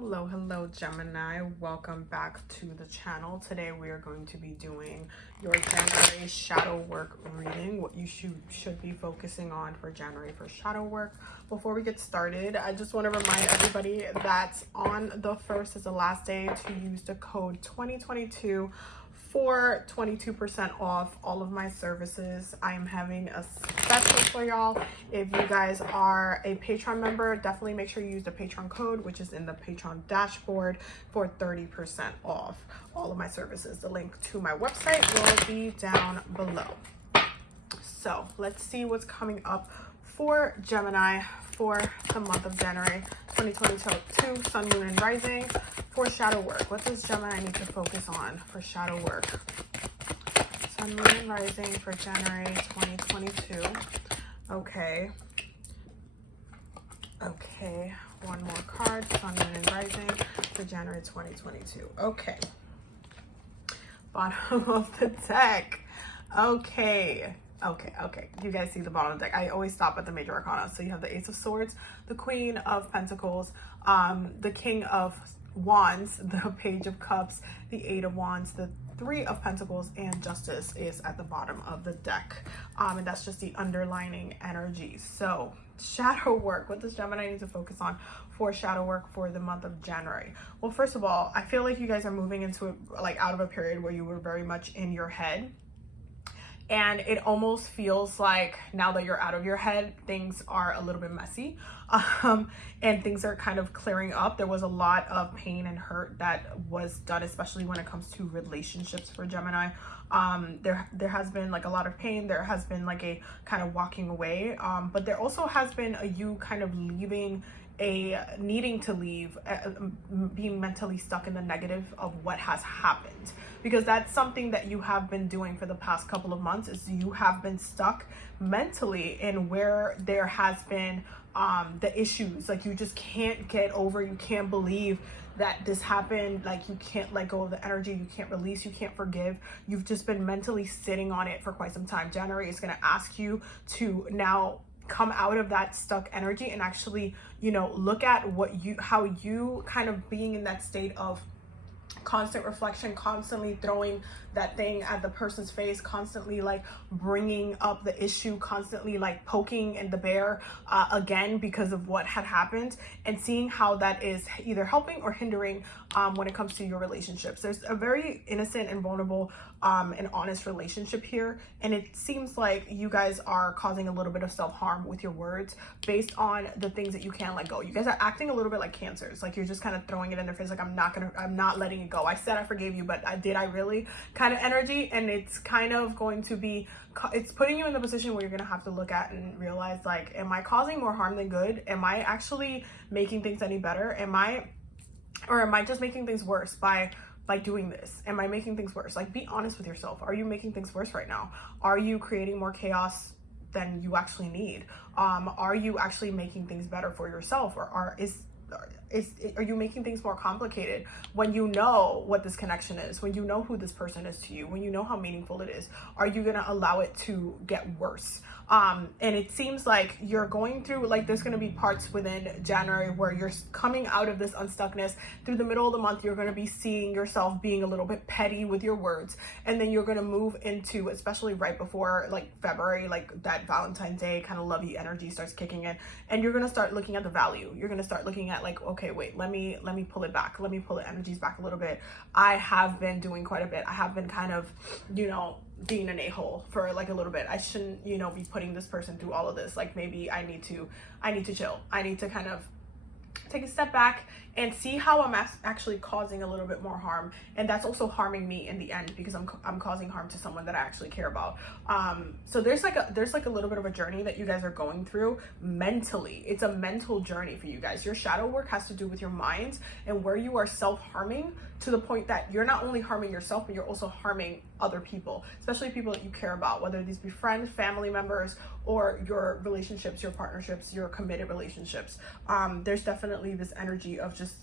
Hello Gemini, welcome back to the channel. Today we are going to be doing your January shadow work reading, what you should be focusing on for January for shadow work. Before we get started, I just want to remind everybody that on the 1st is the last day to use the code 2022 for 22% off all of my services. I am having a special for y'all. If you guys are a Patreon member, definitely make sure you use the Patreon code, which is in the Patreon dashboard, for 30% off all of my services. The link to my website will be down below. So let's see what's coming up for Gemini for the month of January 2022, Sun, Moon, and Rising. For shadow work, what does Gemini need to focus on for shadow work? Sun, Moon, and Rising for January 2022. Okay, one more card, Sun, Moon, and Rising for January 2022. Okay, bottom of the deck. Okay, you guys see the bottom of the deck. I always stop at the major arcana. So you have the Ace of Swords, the Queen of Pentacles, the King of Wands, the Page of Cups, the Eight of Wands, the Three of Pentacles, and Justice is at the bottom of the deck. And that's just the underlining energy. So shadow work, what does Gemini need to focus on for shadow work for the month of January? Well, first of all, I feel like you guys are moving into out of a period where you were very much in your head. And it almost feels like now that you're out of your head, things are a little bit messy, and things are kind of clearing up. There was a lot of pain and hurt that was done, especially when it comes to relationships for Gemini. There has been like a lot of pain. There has been like a kind of walking away, but there also has been a you kind of leaving, a needing to leave, being mentally stuck in the negative of what has happened, because that's something that you have been doing for the past couple of months. Is you have been stuck mentally in where there has been the issues, like you just can't get over, you can't believe that this happened, like you can't let go of the energy, you can't release, you can't forgive. You've just been mentally sitting on it for quite some time. January is going to ask you to now come out of that stuck energy and actually, look at how you kind of being in that state of constant reflection, constantly throwing that thing at the person's face, constantly like bringing up the issue, constantly like poking in the bear again because of what had happened, and seeing how that is either helping or hindering when it comes to your relationships. There's a very innocent and vulnerable and honest relationship here, and it seems like you guys are causing a little bit of self-harm with your words based on the things that you can't let go. You guys are acting a little bit like cancers, like you're just kind of throwing it in their face, like I'm not letting it go. I said I forgave you, but did I really kind of energy? And it's kind of going to be, it's putting you in the position where you're going to have to look at and realize, like, am I causing more harm than good? Am I actually making things any better? Am I just making things worse by doing this? Am I making things worse? Like, be honest with yourself. Are you making things worse right now? Are you creating more chaos than you actually need? Are you actually making things better for yourself? Or are you making things more complicated when you know what this connection is, when you know who this person is to you, when you know how meaningful it is? Are you going to allow it to get worse? And it seems like you're going through, like, there's going to be parts within January where you're coming out of this unstuckness. Through the middle of the month, you're going to be seeing yourself being a little bit petty with your words. And then you're going to move into, especially right before like February, like that Valentine's Day kind of lovey energy starts kicking in. And you're going to start looking at the value. You're going to start looking at like, okay, wait, let me pull it back. Let me pull the energies back a little bit. I have been doing quite a bit. I have been kind of, being an a-hole for like a little bit. I shouldn't, be putting this person through all of this. Like, maybe I need to chill. I need to kind of take a step back and see how I'm actually causing a little bit more harm, and that's also harming me in the end, because I'm causing harm to someone that I actually care about. So there's like a little bit of a journey that you guys are going through mentally. It's a mental journey for you guys. Your shadow work has to do with your mind and where you are self-harming to the point that you're not only harming yourself, but you're also harming other people, especially people that you care about, whether these be friends, family members, or your relationships, your partnerships, your committed relationships. There's definitely this energy of just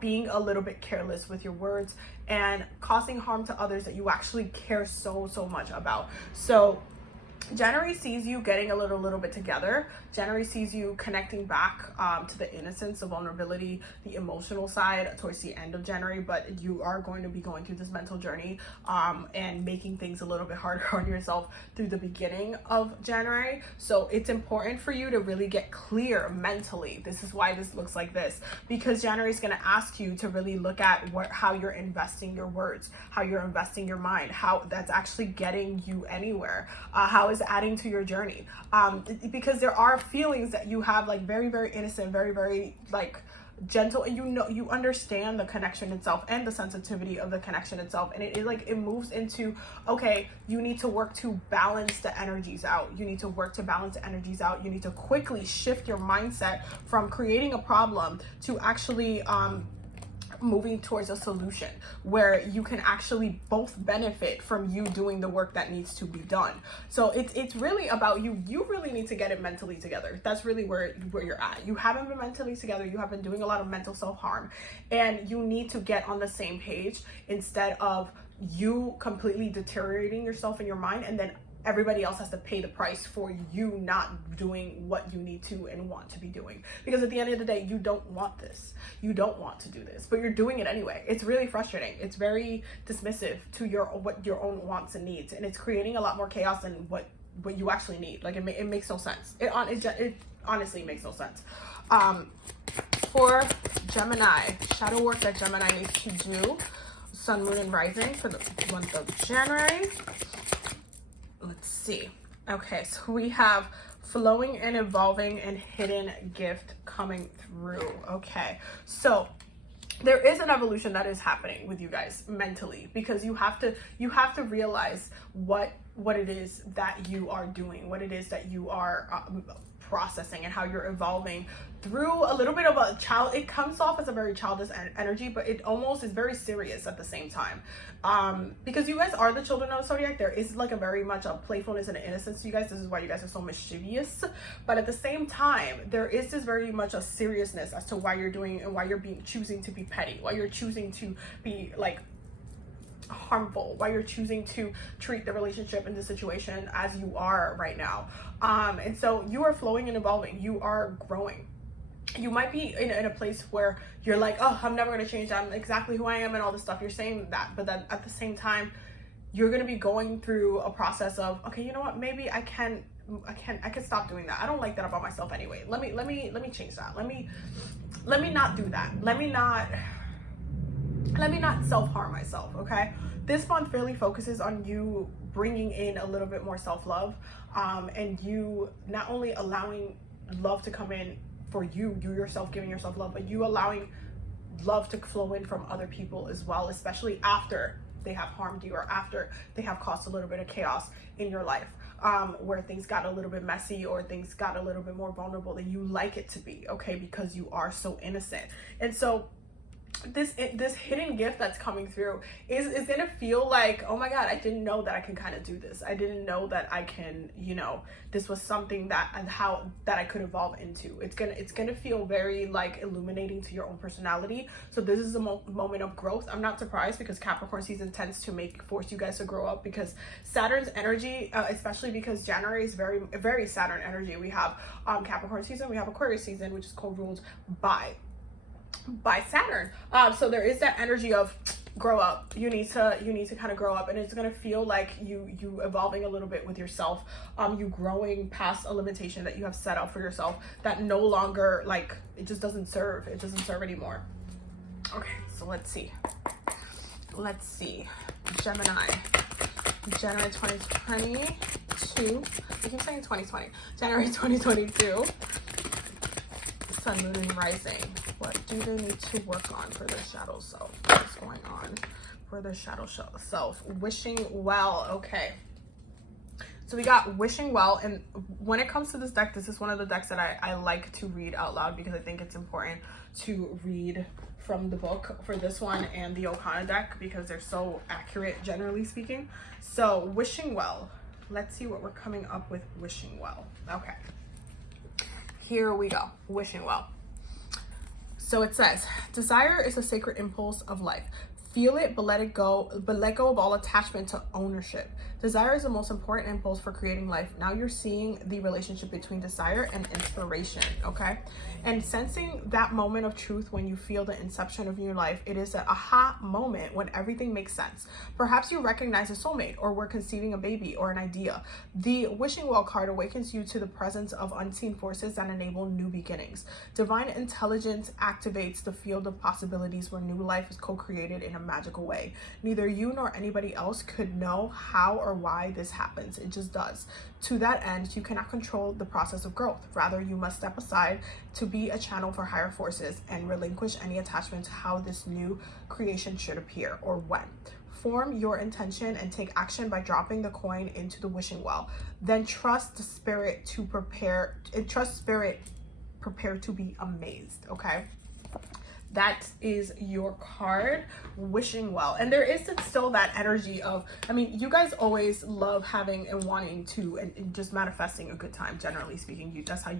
being a little bit careless with your words and causing harm to others that you actually care so much about. So January sees you getting a little bit together. January sees you connecting back to the innocence, the vulnerability, the emotional side towards the end of January, but you are going to be going through this mental journey and making things a little bit harder on yourself through the beginning of January. So it's important for you to really get clear mentally. This is why this looks like this, because January is going to ask you to really look at how you're investing your words, how you're investing your mind, how that's actually getting you anywhere, how is adding to your journey, because there are feelings that you have, like very innocent, very like gentle, and you understand the connection itself and the sensitivity of the connection itself, and it moves into, okay, you need to work to balance the energies out. You need to work to balance the energies out. You need to quickly shift your mindset from creating a problem to actually moving towards a solution where you can actually both benefit from you doing the work that needs to be done. So it's really about you really need to get it mentally together. That's really where you're at. You haven't been mentally together. You have been doing a lot of mental self-harm, and you need to get on the same page instead of you completely deteriorating yourself in your mind, and then everybody else has to pay the price for you not doing what you need to and want to be doing. Because at the end of the day, you don't want this. You don't want to do this, but you're doing it anyway. It's really frustrating. It's very dismissive to your own wants and needs, and it's creating a lot more chaos than what you actually need. Like it makes no sense. It honestly makes no sense. For Gemini, shadow work that Gemini needs to do, Sun, Moon, and Rising for the month of January. Let's see. Okay, so we have flowing and evolving and hidden gift coming through. Okay, so there is an evolution that is happening with you guys mentally, because you have to realize what it is that you are doing, what it is that you are processing, and how you're evolving through a little bit of a child. It comes off as a very childish energy, but it almost is very serious at the same time, because you guys are the children of the zodiac. There is like a very much a playfulness and an innocence to you guys. This is why you guys are so mischievous, but at the same time there is this very much a seriousness as to why you're doing and why you're choosing to be petty, why you're choosing to be like harmful, why you're choosing to treat the relationship and the situation as you are right now. And so you are flowing and evolving. You are growing. You might be in a place where you're like, oh, I'm never going to change. I'm exactly who I am and all this stuff. You're saying that, but then at the same time, you're going to be going through a process of, okay, you know what? Maybe I can stop doing that. I don't like that about myself anyway. Let me change that. Let me not do that. Let me not self-harm myself. Okay. This month really focuses on you bringing in a little bit more self-love, and you not only allowing love to come in for you yourself, giving yourself love, but you allowing love to flow in from other people as well, especially after they have harmed you or after they have caused a little bit of chaos in your life, where things got a little bit messy or things got a little bit more vulnerable than you like it to be, okay, because you are so innocent. And so this hidden gift that's coming through is gonna feel like, oh my god, I didn't know that I can kind of do this. I didn't know that I can, this was something that I could evolve into. It's gonna feel very like illuminating to your own personality. So this is a moment of growth. I'm not surprised, because Capricorn season tends to force you guys to grow up, because Saturn's energy, especially because January is very Saturn energy. We have Capricorn season, we have Aquarius season, which is co-ruled by Saturn. So there is that energy of grow up. You need to kind of grow up, and it's going to feel like you evolving a little bit with yourself, you growing past a limitation that you have set up for yourself that no longer, like, it just doesn't serve anymore. Okay, so let's see Gemini, January 2022. I keep saying 2020. January 2022. Sun, Moon, and Rising. What do they need to work on for their shadow self? What's going on for their shadow self? Wishing well. Okay. So we got wishing well. And when it comes to this deck, this is one of the decks that I like to read out loud, because I think it's important to read from the book for this one and the Okana deck, because they're so accurate, generally speaking. So wishing well. Let's see what we're coming up with wishing well. Okay. Here we go. Wishing well. So it says, desire is a sacred impulse of life. Feel it, but let it go. But let go of all attachment to ownership. Desire is the most important impulse for creating life. Now you're seeing the relationship between desire and inspiration, okay? And sensing that moment of truth when you feel the inception of your life, it is an aha moment when everything makes sense. Perhaps you recognize a soulmate, or were conceiving a baby or an idea. The wishing well card awakens you to the presence of unseen forces that enable new beginnings. Divine intelligence activates the field of possibilities where new life is co-created in a magical way. Neither you nor anybody else could know how or why this happens. It just does. To that end, you cannot control the process of growth. Rather, you must step aside to be a channel for higher forces and relinquish any attachment to how this new creation should appear or when. Form your intention and take action by dropping the coin into the wishing well. Then trust the spirit to prepare. Trust spirit, prepare to be amazed. Okay. That is your card, wishing well. And there is still that energy of, I mean, you guys always love having and wanting to and just manifesting a good time, generally speaking. That's how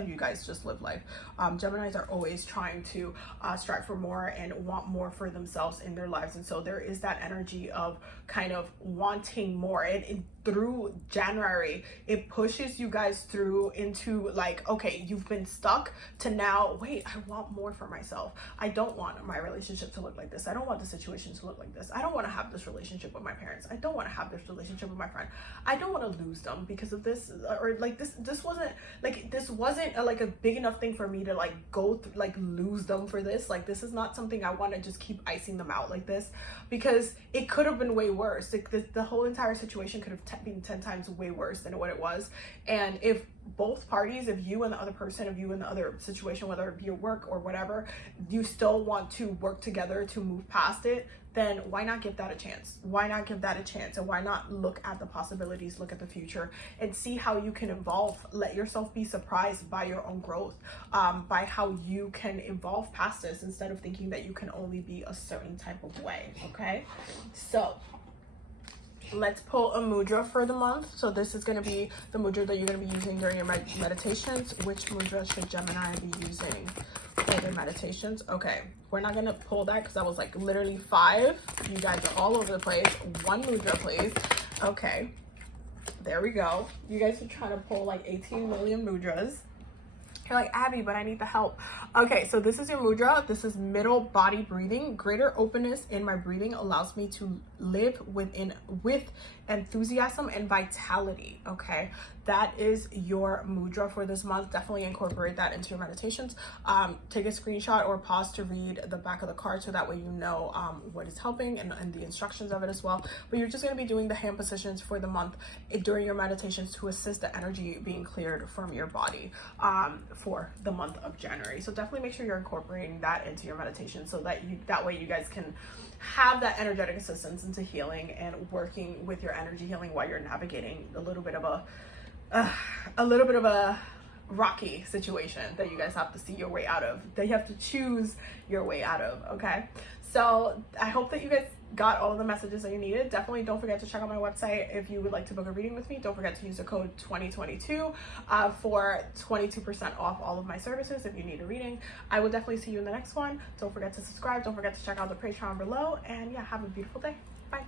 you guys just live life. Geminis are always trying to strive for more and want more for themselves in their lives. And so there is that energy of kind of wanting more. And through January, it pushes you guys through into like, okay, you've been stuck to now, wait, I want more for myself. I don't want my relationship to look like this. I don't want the situation to look like this. I don't want to have this relationship with my parents. I don't want to have this relationship with my friend. I don't want to lose them because of this, or like this wasn't like a big enough thing for me to like go through, like lose them for this. Like, this is not something I want to just keep icing them out like this, because it could have been way worse. Like, the whole entire situation could have been 10 times way worse than what it was. And if both parties, if you and the other person, if you and the other situation, whether it be your work or whatever, you still want to work together to move past it, then why not give that a chance? Why not give that a chance? And why not look at the possibilities, look at the future, and see how you can evolve? Let yourself be surprised by your own growth, by how you can evolve past this, instead of thinking that you can only be a certain type of way, okay? So let's pull a mudra for the month. So this is going to be the mudra that you're going to be using during your meditations. Which mudra should Gemini be using for their meditations? Okay, we're not going to pull that because that was like literally 5. You guys are all over the place. 1 mudra, please. Okay, there we go. You guys are trying to pull like 18 million mudras. You're like, Abby, but I need the help. Okay, so this is your mudra. This is middle body breathing. Greater openness in my breathing allows me to live with enthusiasm and vitality. Okay, that is your mudra for this month. Definitely incorporate that into your meditations. Take a screenshot or pause to read the back of the card, so that way you know what is helping and the instructions of it as well. But you're just going to be doing the hand positions for the month during your meditations to assist the energy being cleared from your body for the month of January. So definitely make sure you're incorporating that into your meditation, so that way you guys can have that energetic assistance into healing and working with your energy healing while you're navigating a little bit of a rocky situation that you guys have to see your way out of, that you have to choose your way out of. Okay, so I hope that you guys got all of the messages that you needed. Definitely don't forget to check out my website if you would like to book a reading with me. Don't forget to use the code 2022 for 22% off all of my services if you need a reading. I will definitely see you in the next one. Don't forget to subscribe. Don't forget to check out the Patreon below. And yeah, have a beautiful day. Bye.